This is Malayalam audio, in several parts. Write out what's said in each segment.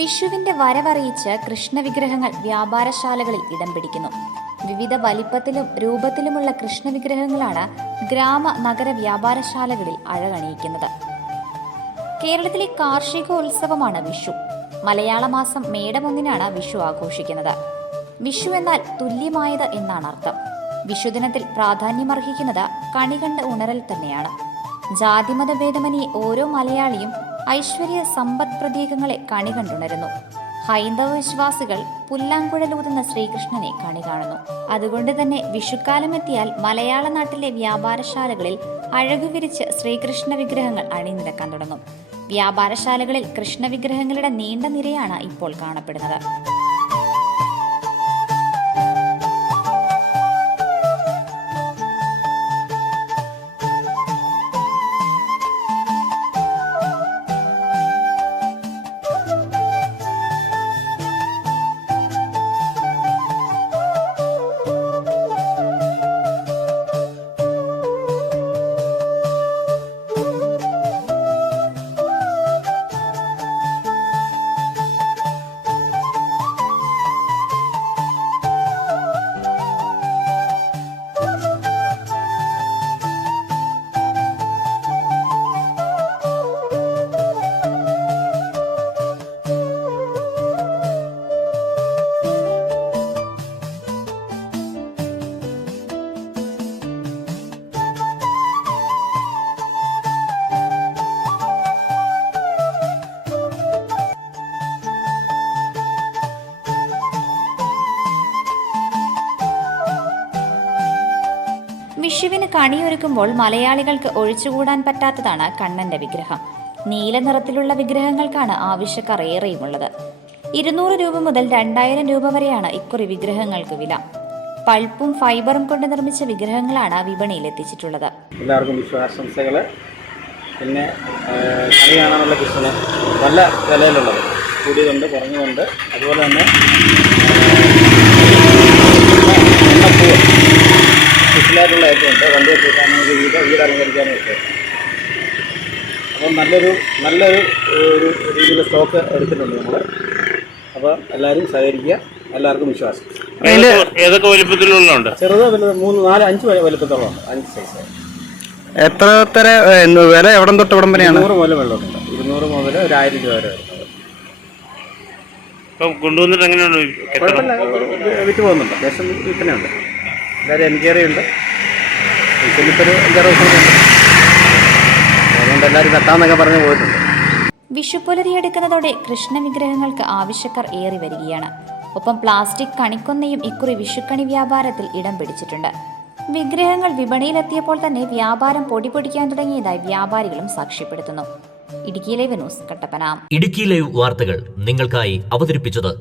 വിഷുവിന്റെ വരവറിയിച്ച് കൃഷ്ണവിഗ്രഹങ്ങൾ വ്യാപാരശാലകളിൽ ഇടം പിടിക്കുന്നു. വിവിധ വലിപ്പത്തിലും രൂപത്തിലുമുള്ള കൃഷ്ണവിഗ്രഹങ്ങളാണ് ഗ്രാമ നഗര വ്യാപാരശാലകളിൽ അഴകണിയിക്കുന്നത്. കേരളത്തിലെ കാർഷികോത്സവമാണ് വിഷു. മലയാള മാസം മേടം 1-നാണ് വിഷു ആഘോഷിക്കുന്നത്. വിഷു എന്നാൽ തുല്യമായത് എന്നാണ് അർത്ഥം. വിഷുദിനത്തിൽ പ്രാധാന്യമർഹിക്കുന്നത് കണി കണ്ട് ഉണരൽ തന്നെയാണ്. ജാതിമതഭേദമന്യേ ഓരോ മലയാളിയും ഐശ്വര്യ സമ്പദ് പ്രതീകങ്ങളെ കണി കണ്ടുണരുന്നു. ഹൈന്ദവ വിശ്വാസികൾ പുല്ലാങ്കുഴലൂതുന്ന ശ്രീകൃഷ്ണനെ കണി കാണുന്നു. അതുകൊണ്ട് തന്നെ വിഷുക്കാലമെത്തിയാൽ മലയാള നാട്ടിലെ വ്യാപാരശാലകളിൽ അഴകുവിരിച്ച് ശ്രീകൃഷ്ണ വിഗ്രഹങ്ങൾ അണിനിരക്കാൻ തുടങ്ങും. വ്യാപാരശാലകളിൽ കൃഷ്ണ വിഗ്രഹങ്ങളുടെ നീണ്ട നിരയാണ് ഇപ്പോൾ കാണപ്പെടുന്നത്. വിഷുവിന് കണിയൊരുക്കുമ്പോൾ മലയാളികൾക്ക് ഒഴിച്ചുകൂടാൻ പറ്റാത്തതാണ് കണ്ണന്റെ വിഗ്രഹം. നീല നിറത്തിലുള്ള വിഗ്രഹങ്ങൾക്കാണ് ആവശ്യക്കാർ ഏറെയുമുള്ളത്. 200 രൂപ മുതൽ 2000 രൂപ വരെയാണ് ഇക്കുറി വിഗ്രഹങ്ങൾക്ക് വില. പൾപ്പും ഫൈബറും കൊണ്ട് നിർമ്മിച്ച വിഗ്രഹങ്ങളാണ് വിപണിയിൽ എത്തിച്ചിട്ടുള്ളത്. എല്ലാവർക്കും വിശ്വാസംസകൾ. പിന്നെ കണി കാണാനുള്ള കൃഷ്ണന് നല്ല വിലയിലുള്ളത്, കൂടിയതുണ്ട്, കുറഞ്ഞതുണ്ട്. അതുപോലെ തന്നെ എണ്ണപ്പൂവ് സ്പെഷ്യലായിട്ടുള്ള ഐറ്റമുണ്ട്. വണ്ടി വെച്ചാണെങ്കിൽ വീട് അലങ്കരിക്കാനും ഒക്കെ. അപ്പം നല്ലൊരു ഒരു രീതിയിൽ സ്റ്റോക്ക് എടുത്തിട്ടുണ്ട് നമ്മൾ. അപ്പോൾ എല്ലാവരും സഹകരിക്കുക. എല്ലാവർക്കും വിശ്വാസം. ഏതൊക്കെ വലിപ്പത്തിലുള്ളുണ്ട്? ചെറുത് വലുത് 3, 4, 5 വലിപ്പത്തോളം ഉണ്ട്. 5 സൈസ്. എത്ര വില എവിടം തൊട്ട് എവിടം വരെയാണ്? 200 മുതൽ വെള്ളമുണ്ട്. 200 മുതൽ 1000 രൂപ വരെ വരുന്നത്. കൊണ്ടുവന്നിട്ട് എങ്ങനെയാണ്? കുഴപ്പമില്ല, വിറ്റ് പോകുന്നുണ്ട്. അത്യാവശ്യം വിൽപ്പനയുണ്ട്. എല്ലാവരും എൻക്വയറി ഉണ്ട്. ഇപ്പോൾ ഒരു 5-6 ദിവസമുണ്ട്. അതുകൊണ്ട് എല്ലാവരും കെട്ടാന്നൊക്കെ പറഞ്ഞ് പോയിട്ടുണ്ട്. വിഷുപ്പുലരിയെടുക്കുന്നതോടെ കൃഷ്ണ വിഗ്രഹങ്ങൾക്ക് ആവശ്യക്കാർ ഏറി വരികയാണ്. ഒപ്പം പ്ലാസ്റ്റിക് കണിക്കൊന്നയും ഇക്കുറി വിഷുക്കണി വ്യാപാരത്തിൽ ഇടം പിടിച്ചിട്ടുണ്ട്. വിഗ്രഹങ്ങൾ വിപണിയിലെത്തിയപ്പോൾ തന്നെ വ്യാപാരം പൊടിപൊടിക്കാൻ തുടങ്ങിയതായി വ്യാപാരികളും സാക്ഷ്യപ്പെടുത്തുന്നു. Idukki live news, Kattappana. Idukki live വാർത്തകൾ നിങ്ങൾക്കായി അവതരിപ്പിച്ചത്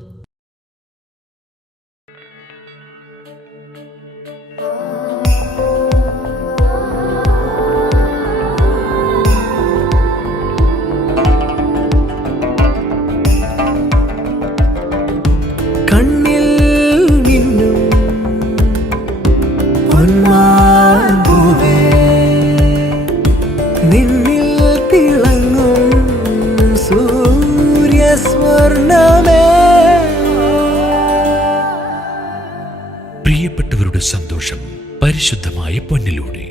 കണ്ണിൽ മിന്നും പൊന്മാമ്പൂവേ, നിന്നിൽ തിളങ്ങും സൂര്യസ്വർണ്ണമേ. പ്രിയപ്പെട്ടവരുടെ സന്തോഷം പരിശുദ്ധമായ പൊന്നിലൂടെ.